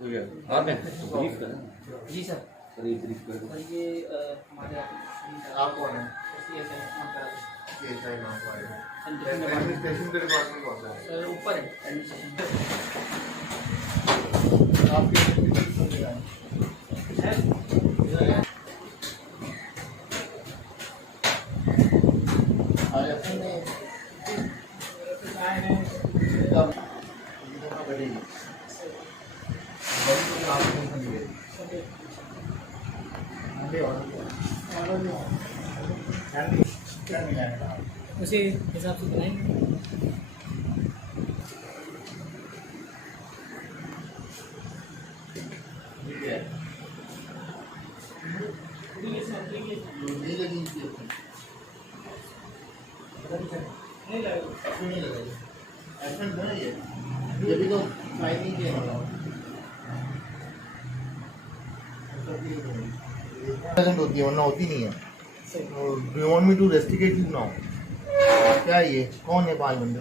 جی سر سر یہ ہمارے آپ کون ہیں سر اوپر ہے اسی حساب سے بنائیں گے. ہوتی ہے ورنہ ہوتی نہیں ہے. ڈو یو وانٹ می ٹو ریسٹیگیٹ یو ناؤ؟ کیا یہ کون ہے 5 بندے؟